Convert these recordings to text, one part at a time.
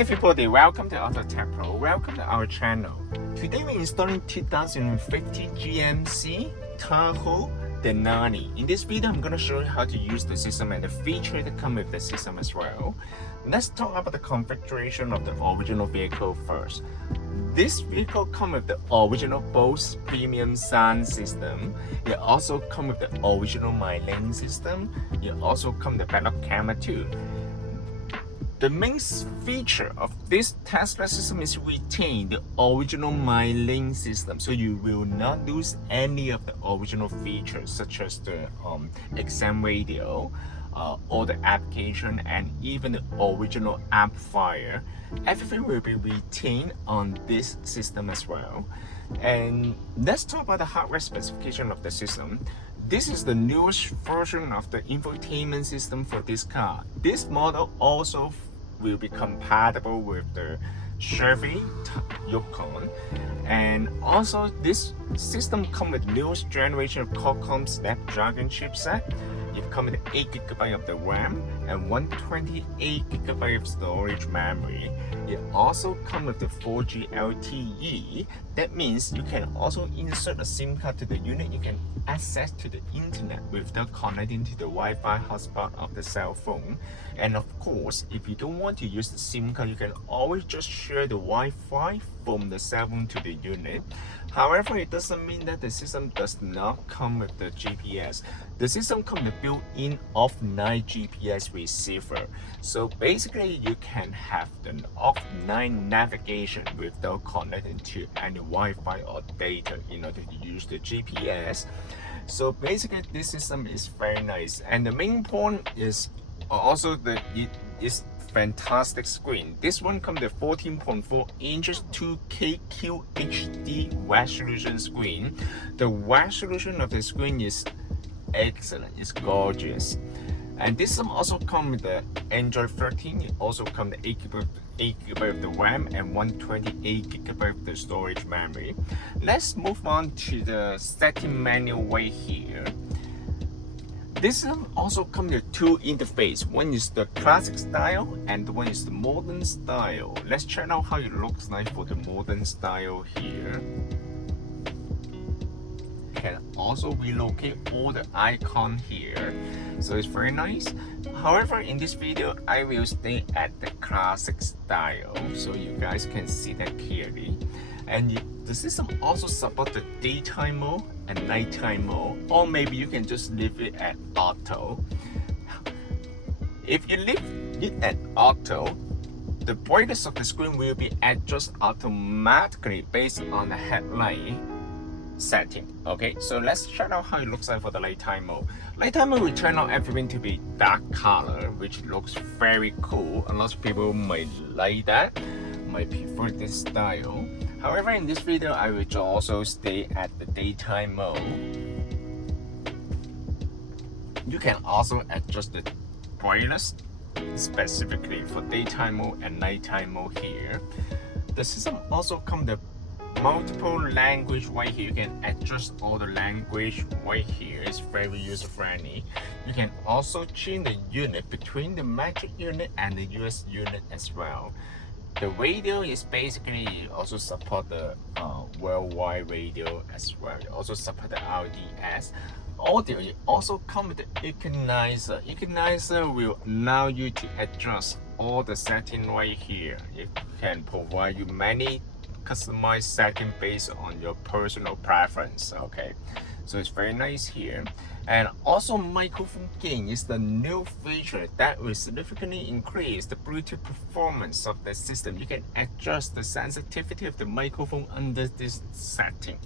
everybody, welcome to AutoTecPro. Welcome to our channel. Today we're installing 2050 GMC Tahoe Denali. In this video, I'm going to show you how to use the system and the feature that come with the system as well. Let's talk about the configuration of the original vehicle first. This vehicle comes with the original BOSE premium sound system. It also comes with the original MyLink system. It also comes with the backup camera too. The main feature of this Tesla system is retain the original MyLink system, so you will not lose any of the original features such as the XM radio, or the application, and even the original amplifier. Everything will be retained on this system as well. And let's talk about the hardware specification of the system. This is the newest version of the infotainment system for this car. This model also will be compatible with the Chevy Yukon, and also this system comes with newest generation of Qualcomm Snapdragon chipset. It comes with 8GB of the RAM and 128GB of storage memory. It also comes with the 4G LTE. That means you can also insert a SIM card to the unit. You can access to the internet without connecting to the Wi-Fi hotspot of the cell phone. And of course, if you don't want to use the SIM card, you can always just share the Wi-Fi from the cell phone to the unit. However, it doesn't mean that the system does not come with the GPS. The system comes with built-in offline GPS receiver. So basically, you can have the offline navigation without connecting to any Wi-Fi or data in order to use the GPS. So basically, this system is very nice. And the main point is also that it is fantastic screen. This one comes with 14.4 inches 2K QHD resolution screen. The resolution of the screen is excellent, it's gorgeous. And this one also comes with the Android 13. It also comes with 8GB of the RAM and 128GB of the storage memory. Let's move on to the setting menu right here. This also comes with two interfaces. One is the classic style and one is the modern style. Let's check out how it looks like for the modern style here. Can also relocate all the icon here, so it's very nice. However, in this video, I will stay at the classic style so you guys can see that clearly. And the system also supports the daytime mode and nighttime mode, or maybe you can just leave it at auto. If you leave it at auto, the brightness of the screen will be adjusted automatically based on the headlight setting. Okay, so let's check out how it looks like for the nighttime mode. Nighttime mode will turn on everything to be dark color, which looks very cool. A lot of people might like that, might prefer this style. However, in this video, I will also stay at the daytime mode. You can also adjust the brightness specifically for daytime mode and nighttime mode here. The system also comes with multiple language right here. You can adjust all the language right here. It's very user friendly. You can also change the unit between the metric unit and the US unit as well. The radio is basically also support the worldwide radio as well. It also support the RDS. Audio, it also comes with the equalizer. Equalizer will allow you to adjust all the settings right here. It can provide you many customized settings based on your personal preference. Okay, so it's very nice here. And also, microphone gain is the new feature that will significantly increase the Bluetooth performance of the system. You can adjust the sensitivity of the microphone under this setting.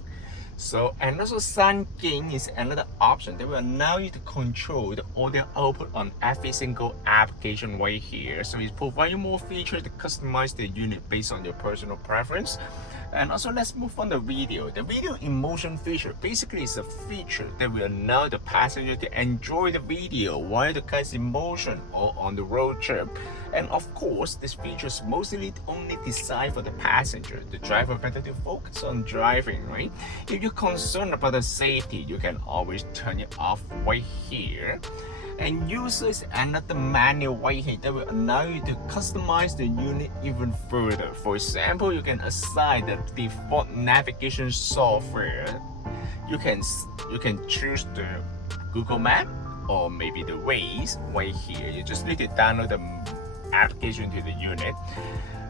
So, and also sound gain is another option that will allow you to control the audio output on every single application right here. So it provides you more features to customize the unit based on your personal preference. And also, let's move on to video. The video in motion feature basically is a feature that will allow the passenger to enjoy the video while the car is in motion or on the road trip. And of course, this feature is mostly only designed for the passenger. The driver better to focus on driving, right? If you're concerned about the safety, you can always turn it off right here. And uses another menu right here that will allow you to customize the unit even further. For example, you can assign the default navigation software. You can choose the Google Map or maybe the Waze right here. You just need to download the application to the unit.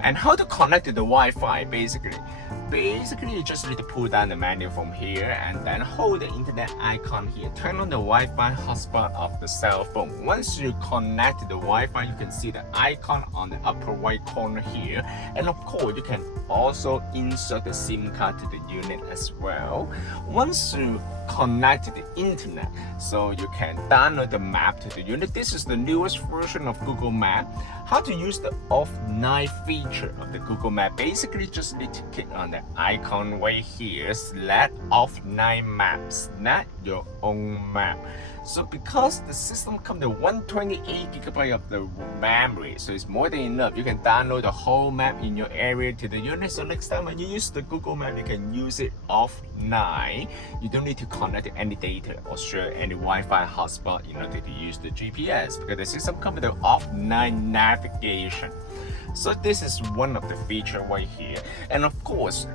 And how to connect to the Wi-Fi, basically you just need to pull down the menu from here and then hold the internet icon here. Turn on the Wi-Fi hotspot of the cell phone. Once you connect to the Wi-Fi, you can see the icon on the upper right corner here. And of course, you can also insert the SIM card to the unit as well. Once you connect to the internet, so you can download the map to the unit. This is the newest version of Google Map. How to use the offline feature of the Google Map? Basically, just need to click on the icon right here, select offline maps, not your own map. So because the system comes with 128GB of the memory, so it's more than enough. You can download the whole map in your area to the unit. So next time when you use the Google Map, you can use it offline. You don't need to connect to any data or share any Wi-Fi hotspot in order to use the GPS, because the system comes with the offline navigation. So this is one of the features right here. And of course,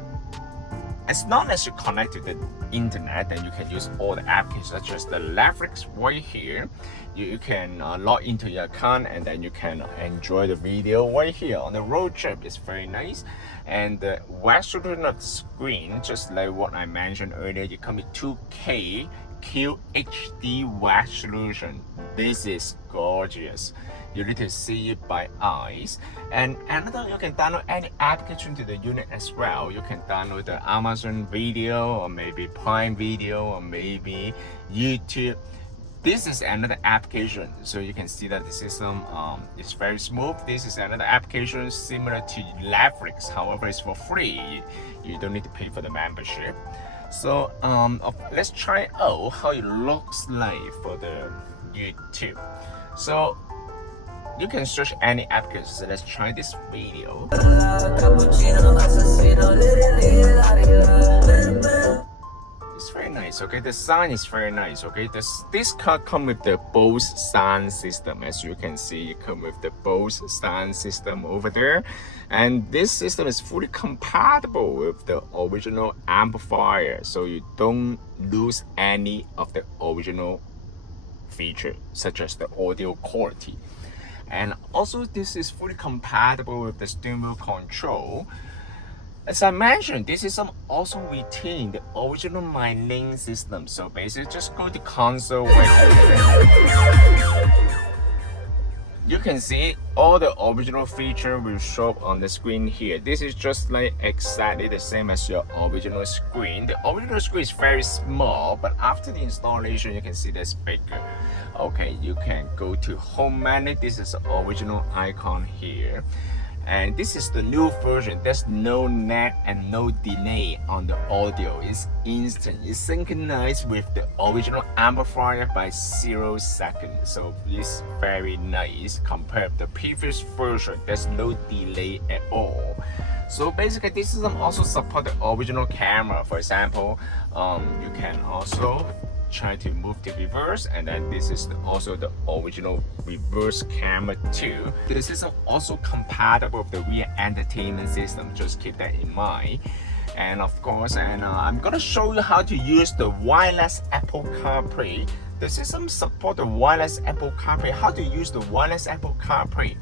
as long as you connect to the internet, then you can use all the applications such as the Netflix right here. You can log into your account and then you can enjoy the video right here on the road trip. It's very nice. And the resolution of the screen, just like what I mentioned earlier, you come with 2K QHD resolution. This is gorgeous. You need to see it by eyes. And another, you can download any application to the unit as well. You can download the Amazon Video or maybe Prime Video or maybe YouTube. This is another application, so you can see that the system is very smooth. This is another application similar to Netflix, however it's for free. You don't need to pay for the membership. So let's try out how it looks like for the YouTube. So you can search any application. So let's try this video. It's very nice, okay? The sound is very nice, okay? This car comes with the BOSE sound system. As you can see, it comes with the BOSE sound system over there. And this system is fully compatible with the original amplifier, so you don't lose any of the original feature, such as the audio quality. And also, this is fully compatible with the steering wheel control. As I mentioned, this system also retains the original My Lane system. So basically, just go to console you can see all the original features will show up on the screen here. This is just like exactly the same as your original screen. The original screen is very small, but after the installation, you can see that's bigger. Okay, you can go to home menu. This is the original icon here. And this is the new version. There's no lag and no delay on the audio. It's instant. It's synchronized with the original amplifier by 0 seconds. So it's very nice compared to the previous version. There's no delay at all. So basically, this system also supports the original camera. For example, you can also try to move the reverse, and then this is also the original reverse camera too. This is also compatible with the rear entertainment system, just keep that in mind. And of course, I'm gonna show you how to use the wireless Apple CarPlay. The system supports the wireless Apple CarPlay. How to use the wireless Apple CarPlay?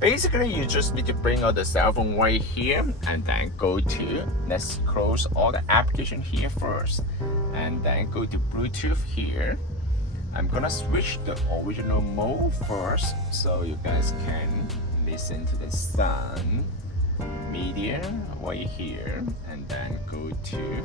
Basically, you just need to bring out the cell phone right here and then go to, let's close all the application here first, and then go to Bluetooth here. I'm gonna switch the original mode first so you guys can listen to the sound. Media right here, and then go to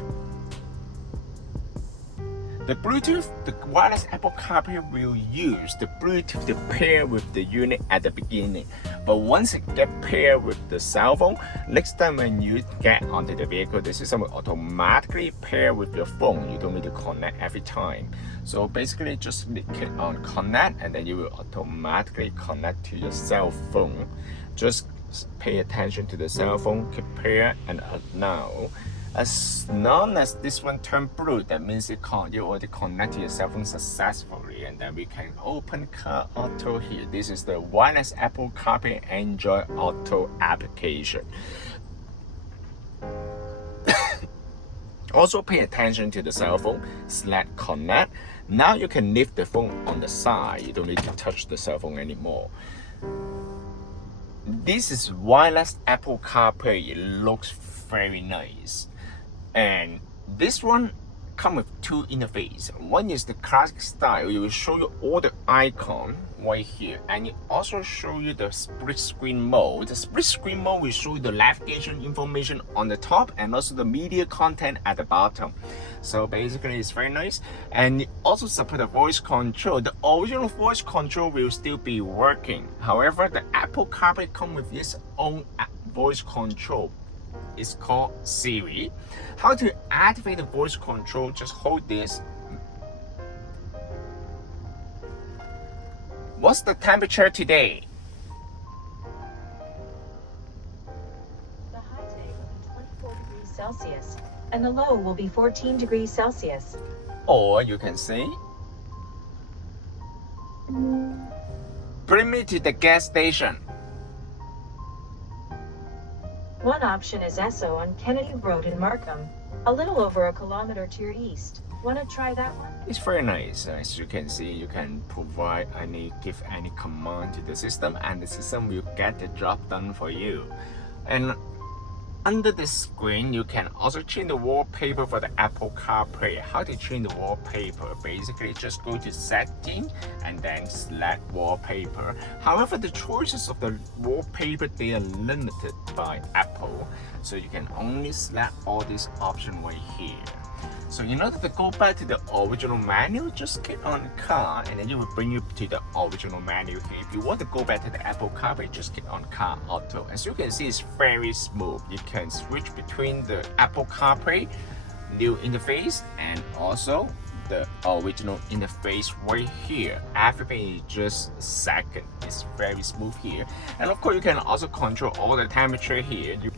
the Bluetooth. The wireless Apple CarPlay will use the Bluetooth to pair with the unit at the beginning. But once it gets paired with the cell phone, next time when you get onto the vehicle, the system will automatically pair with your phone. You don't need to connect every time. So basically, just click on connect, and then you will automatically connect to your cell phone. Just pay attention to the cell phone, keep pair and allow. As long as this one turn blue, that means you already connected your cell phone successfully, and then we can open Car Auto here. This is the wireless Apple CarPlay Android Auto application. Also pay attention to the cell phone, select connect. Now you can leave the phone on the side. You don't need to touch the cell phone anymore. This is wireless Apple CarPlay. It looks very nice. And this one comes with two interfaces. One is the classic style. It will show you all the icon right here, and it also show you the split screen mode. The split screen mode will show you the navigation information on the top and also the media content at the bottom. So basically it's very nice, and it also supports the voice control. The original voice control will still be working. However, the Apple CarPlay comes with its own voice control. It's called Siri. How to activate the voice control? Just hold this. What's the temperature today? The high today will be 24 degrees Celsius, and the low will be 14 degrees Celsius. Or you can say, bring me to the gas station. One option is Esso on Kennedy Road in Markham, a little over a kilometer to your east. Want to try that one? It's very nice. As you can see, you can give any command to the system, and the system will get the job done for you. And under the screen, you can also change the wallpaper for the Apple CarPlay. How to change the wallpaper? Basically, just go to setting and then select wallpaper. However, the choices of the wallpaper, they are limited by Apple. So you can only select all these options right here. So in order to go back to the original menu, just click on Car, and then it will bring you to the original menu here. If you want to go back to the Apple CarPlay, just click on Car Auto. As you can see, it's very smooth. You can switch between the Apple CarPlay new interface and also the original interface right here. Everything is just a second. It's very smooth here. And of course, you can also control all the temperature here. You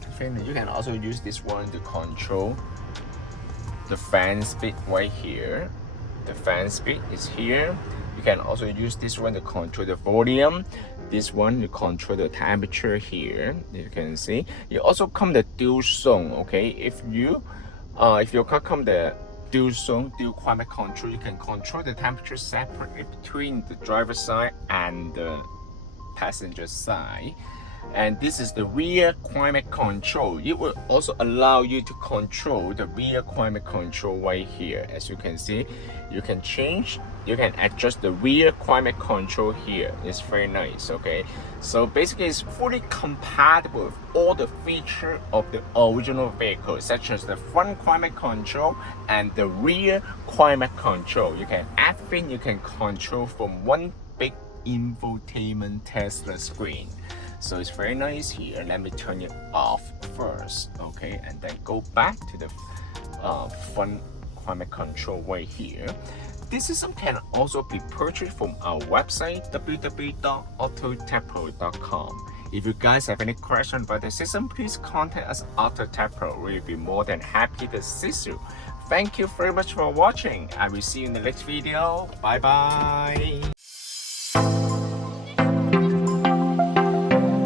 can also use this one to control the fan speed right here. The fan speed is here. You can also use this one to control the volume. This one to control the temperature here. You can see. It also come the dual zone. Okay, if your car come the dual zone, dual climate control, you can control the temperature separately between the driver's side and the passenger side. And this is the rear climate control. It will also allow you to control the rear climate control right here. As you can see, you can adjust the rear climate control here. It's very nice. Okay, so basically it's fully compatible with all the features of the original vehicle, such as the front climate control and the rear climate control. You can everything you can control from one big infotainment Tesla screen. So it's very nice here. Let me turn it off first, okay, and then go back to the front climate control right here. This system can also be purchased from our website www.AutoTecPro.com. If you guys have any questions about the system, please contact us AutoTecPro. We'll be more than happy to assist you. Thank you very much for watching. I will see you in the next video. Bye bye.